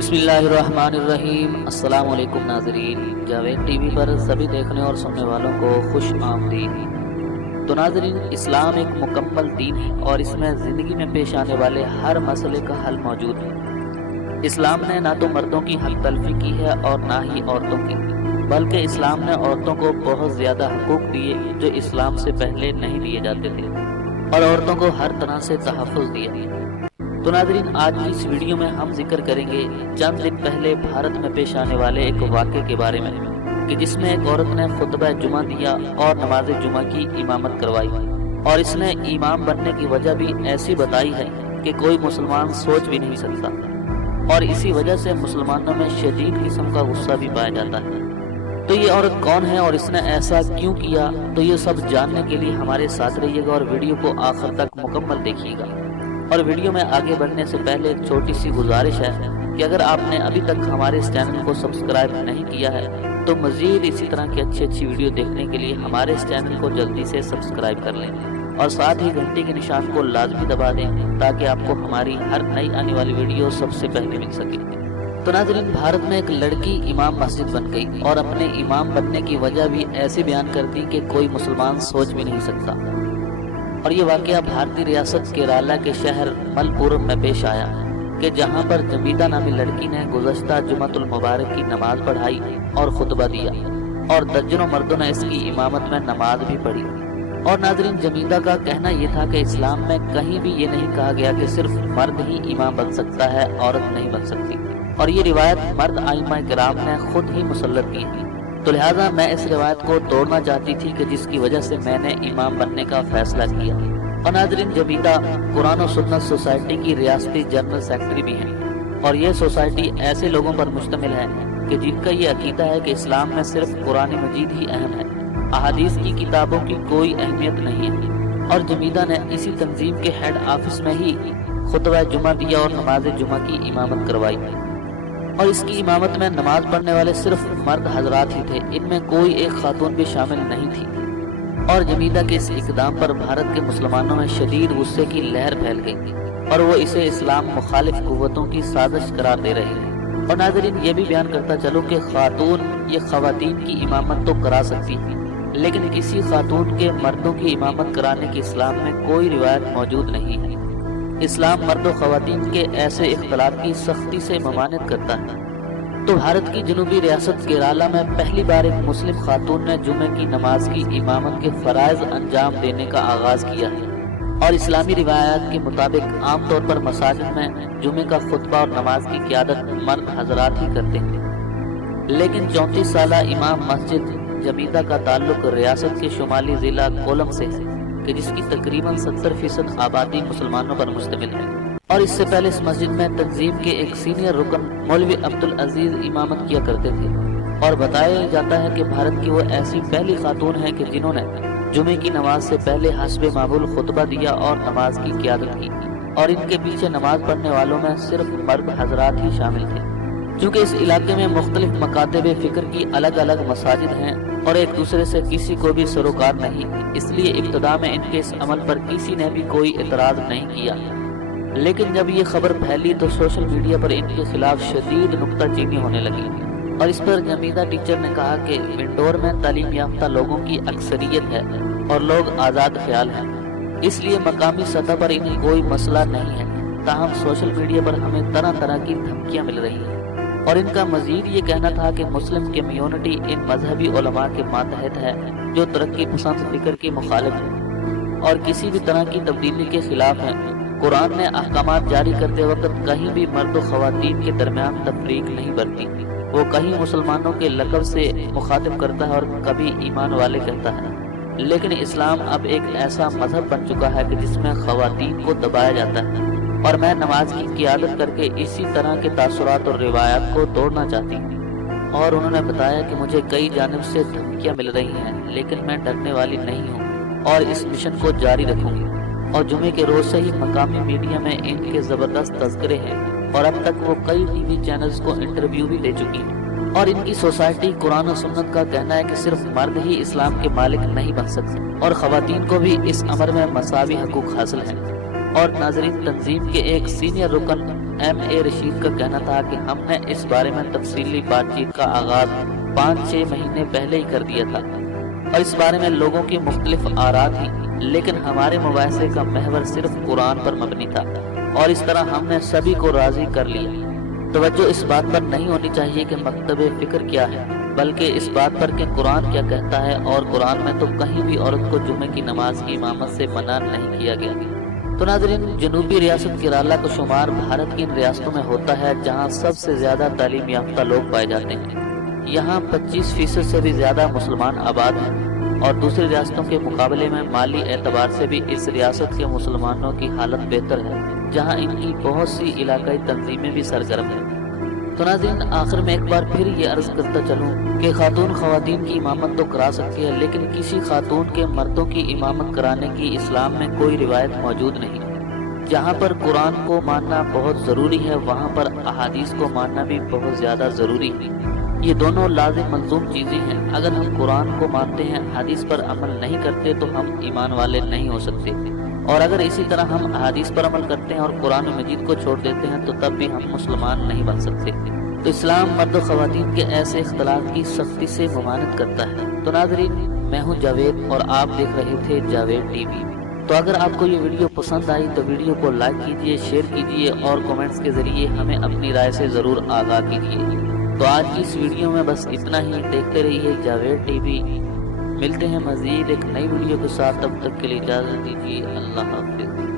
बिस्मिल्लाहिर्रहमानिर्रहीम। अस्सलाम वालेकुम नाज़रीन, जावेद टीवी पर सभी देखने और सुनने वालों को खुश आमदीद। तो नाज़रीन, इस्लाम एक मुकम्मल दीन है और इसमें ज़िंदगी में पेश आने वाले हर मसले का हल मौजूद है। इस्लाम ने ना तो मर्दों की हक तलफी की है और ना ही औरतों की, बल्कि इस्लाम ने औरतों को बहुत ज़्यादा हकूक़ दिए जो इस्लाम से पहले नहीं दिए जाते थे, और औरतों को हर तरह से तहफ़्फ़ुज़ दिया। तो नाज़रीन, आज की इस वीडियो में हम जिक्र करेंगे चंद दिन पहले भारत में पेश आने वाले एक वाक़े के बारे में कि जिसमें एक औरत ने खुतबा जुमा दिया और नमाज जुमा की इमामत करवाई, और इसने इमाम बनने की वजह भी ऐसी बताई है कि कोई मुसलमान सोच भी नहीं सकता, और इसी वजह से मुसलमानों में शदीद किस्म का गुस्सा भी पाया जाता है। तो ये औरत कौन है और इसने ऐसा क्यों किया, तो ये सब जानने के लिए हमारे साथ रहिएगा और वीडियो को आखिर तक मुकम्मल देखिएगा। और वीडियो में आगे बढ़ने से पहले एक छोटी सी गुजारिश है कि अगर आपने अभी तक हमारे इस चैनल को सब्सक्राइब नहीं किया है तो मज़ीद इसी तरह की अच्छी वीडियो देखने के लिए हमारे इस चैनल को जल्दी से सब्सक्राइब कर लें और साथ ही घंटी के निशान को लाजमी दबा दें ताकि आपको हमारी हर नई आने वाली वीडियो सबसे पहले मिल सके। तो नाज़रीन, भारत में एक लड़की इमाम मस्जिद बन गई और अपने इमाम बनने की वजह भी ऐसी बयान कर दी कि कोई मुसलमान सोच भी नहीं सकता। और ये वाक़या भारतीय रियासत केरला के शहर मलपुरम में पेश आया कि जहां पर जमीदा नामी लड़की ने गुज़श्ता जुमातुल मुबारक की नमाज पढ़ाई और खुतबा दिया, और दर्जनों मर्दों ने इसकी इमामत में नमाज भी पढ़ी। और नाज़रीन, जमीदा का कहना यह था कि इस्लाम में कहीं भी ये नहीं कहा गया कि सिर्फ मर्द ही इमाम बन सकता है, औरत नहीं बन सकती, और ये रिवायत मर्द आइमा किराम ने खुद ही मुसल्लत की थी। तो लिहाजा मैं इस रिवायत को तोड़ना चाहती थी कि जिसकी वजह से मैंने इमाम बनने का फैसला किया। और नाज़रीन, जमीदा कुरान और सुन्नत सोसाइटी की रियासती जनरल सेक्रेटरी भी हैं, और ये सोसाइटी ऐसे लोगों पर मुश्तमिल है कि जिनका ये अकीदा है कि इस्लाम में सिर्फ कुरान मजीद ही अहम है, अहादीस की किताबों की कोई अहमियत नहीं है। और जमीदा ने इसी तंजीम के हेड ऑफिस में ही खुतबा जुमा दिया और नमाज जुमा की इमामत करवाई, और इसकी इमामत में नमाज पढ़ने वाले सिर्फ मर्द हजरात ही थे, इनमें कोई एक खातून भी शामिल नहीं थी। और जमीदा के इस इकदाम पर भारत के मुसलमानों में शदीद गुस्से की लहर फैल गई और वो इसे इस्लाम मुखालिफ कुव्वतों की साजिश करार दे रहे हैं। और नाज़रीन, ये भी बयान करता चलो कि खातून ये खवातीन की इमामत तो करा सकती है, लेकिन किसी खातून के मर्दों की इमामत कराने की इस्लाम में कोई रिवायत मौजूद नहीं है। इस्लाम मर्द और ख़वातीन के ऐसे इख्तिलाफ की सख्ती से ममानत करता है। तो भारत की जनूबी रियासत केरला में पहली बार एक मुस्लिम खातून ने जुमे की नमाज की इमामत के फ़राइज़ अंजाम देने का आगाज़ किया है, और इस्लामी रिवायात के मुताबिक आमतौर पर मसाजिद में जुमे का खुतबा और नमाज की क़ियादत मर्द हजरात ही करते हैं। लेकिन 34 साला इमाम मस्जिद जमीदा का ताल्लुक रियासत के शुमाली ज़िला कोलम से है कि जिसकी तकरीबन 70% आबादी मुसलमानों पर मुश्तमिल है। और इससे पहले इस मस्जिद में तंजीम के एक सीनियर रुकन मौलवी अब्दुल अजीज इमामत किया करते थे, और बताया जाता है कि भारत की वो ऐसी पहली खातून है कि जिन्होंने जुमे की नमाज से पहले हस्बे मामूल खुतबा दिया और नमाज की क़ियादत की, और इनके पीछे नमाज पढ़ने वालों में सिर्फ मर्द हजरात ही शामिल थे। चूँकि इस इलाके में मुख्तलिफ मकातब फ़िक्र की अलग अलग मसाजिद हैं और एक दूसरे से किसी को भी सरोकार नहीं, इसलिए इब्तदा में इनके इस अमल पर किसी ने भी कोई एतराज़ नहीं किया। लेकिन जब ये खबर फैली तो सोशल मीडिया पर इनके खिलाफ शदीद नुक्ताचीनी होने लगी, और इस पर जमीदा टीचर ने कहा कि इंडोर में तालीम याफ्ता लोगों की अक्सरियत है और लोग आज़ाद ख्याल हैं, इसलिए मकामी सतह पर इन्हें कोई मसला नहीं है। ताहम सोशल मीडिया पर हमें तरह तरह की धमकियाँ मिल रही हैं। और इनका मजीद ये कहना था कि मुस्लिम कम्यूनिटी इन मजहबी उलमा के मातहत है जो तरक्की पसंद फिक्र की मुखालिफ है और किसी भी तरह की तब्दीली के खिलाफ है। कुरान ने अहकामात जारी करते वक्त कहीं भी मर्द और ख़वातीन के दरमियान तफरीक नहीं बरती। वो कहीं मुसलमानों के लक़ब से मुखातिब करता है और कभी ईमान वाले कहता है। लेकिन इस्लाम अब एक ऐसा मजहब बन चुका है कि जिसमें ख़वातीन को दबाया जाता है, और मैं नमाज की क़ियादत करके इसी तरह के तासुरात और रिवायात को तोड़ना चाहती हूँ। और उन्होंने बताया कि मुझे कई जानिब से धमकियाँ मिल रही हैं, लेकिन मैं डरने वाली नहीं हूँ और इस मिशन को जारी रखूँगी। और जुमे के रोज़ से ही मकामी मीडिया में इनके ज़बरदस्त तज़किरे हैं, और अब तक वो कई टीवी चैनल्स को इंटरव्यू भी दे चुकी हैं। और इनकी सोसाइटी कुरान और सुन्नत का कहना है कि सिर्फ मर्द ही इस्लाम के मालिक नहीं बन सकते, और ख़वातीन को भी इस अमर में मसावी हकूक़ हासिल हैं। और नाज़रीन, तंजीम के एक सीनियर रुकन MA रशीद का कहना था कि हमने इस बारे में तफसीली बातचीत का आगाज 5-6 महीने पहले ही कर दिया था और इस बारे में लोगों की मुख्तलिफ आरा थी, लेकिन हमारे मुबाहिसे का महवर सिर्फ कुरान पर मबनी था और इस तरह हमने सभी को राजी कर लिया। तवज्जो इस बात पर नहीं होनी चाहिए कि मकतब फिक्र क्या है, बल्कि इस बात पर कि कुरान क्या कहता है, और कुरान में तो कहीं भी औरत को जुमे की नमाज की इमामत से मना नहीं किया गया। तो नाज़रीन, जनूबी रियासत केरला का शुमार भारत की इन रियासतों में होता है जहाँ सबसे ज्यादा तालीम याफ्ता लोग पाए जाते हैं। यहाँ 25% से भी ज्यादा मुसलमान आबाद हैं और दूसरी रियासतों के मुकाबले में माली एतबार से भी इस रियासत के मुसलमानों की हालत बेहतर है, जहाँ इनकी बहुत सी इलाकाई तंजीमें भी सरगर्म हैं। तो नाज़रीन, आखिर में एक बार फिर ये अर्ज करता चलूँ कि खातून खवातीन की इमामत तो करा सकती है, लेकिन किसी खातून के मर्दों की इमामत कराने की इस्लाम में कोई रिवायत मौजूद नहीं। जहाँ पर कुरान को मानना बहुत ज़रूरी है, वहाँ पर अहादीस को मानना भी बहुत ज़्यादा ज़रूरी है। ये दोनों लाजिम मंजूम चीज़ें हैं। अगर हम कुरान को मानते हैं, हदीस पर अमल नहीं करते, तो हम ईमान वाले नहीं हो सकते, और अगर इसी तरह हम हदीस पर अमल करते हैं और कुरान मजीद को छोड़ देते हैं तो तब भी हम मुसलमान नहीं बन सकते। तो इस्लाम मर्द और ख़वातीन के ऐसे इख्तलाफ की सख्ती से ममानत करता है। तो नाज़रीन, मैं हूँ जावेद और आप देख रहे थे जावेद टीवी। तो अगर आपको ये वीडियो पसंद आई तो वीडियो को लाइक कीजिए, शेयर कीजिए और कमेंट्स के ज़रिए हमें अपनी राय से ज़रूर आगाह कीजिए। तो आज की इस वीडियो में बस इतना ही। देखते रहिए जावेद टीवी। मिलते हैं मज़ीद एक नई वीडियो के साथ, तब तक के लिए इजाज़त दीजिए। अल्लाह हाफ़िज़।